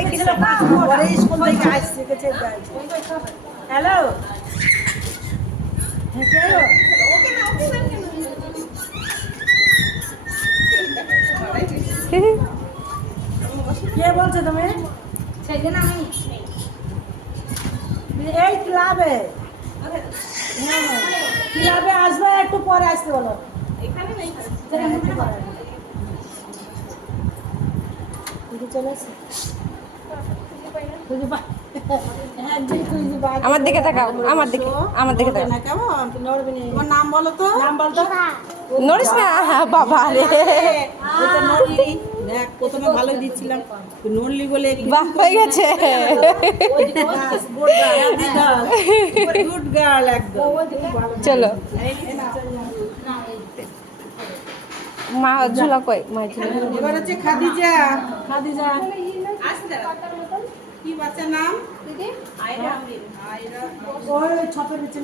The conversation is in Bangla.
সবাইকে পরে স্কুল থেকে আসছে গেছে হ্যালো? কে? বলছো তুমি? এই ক্লাবে। ক্লাবে আসবে একটু পরে আসতে বলো। চলে এসছে? আমার দিকে তাকাও আমার দিকে আমার দিকে তাকাও। তোমার নাম বলো তো নাম বল তো নড়িস না? বাবা রে। দেখ প্রথমে ভালোই দিচ্ছিলাম নড়লি বলে বাহ হয়ে গেছে। গুড গার্ল একদম চলো। মা ঝুলা কই মা ঝুলা। এবার হচ্ছে খাদিজা। খাদিজা। কি বাচ্চার নাম? ওই ছপের নিচে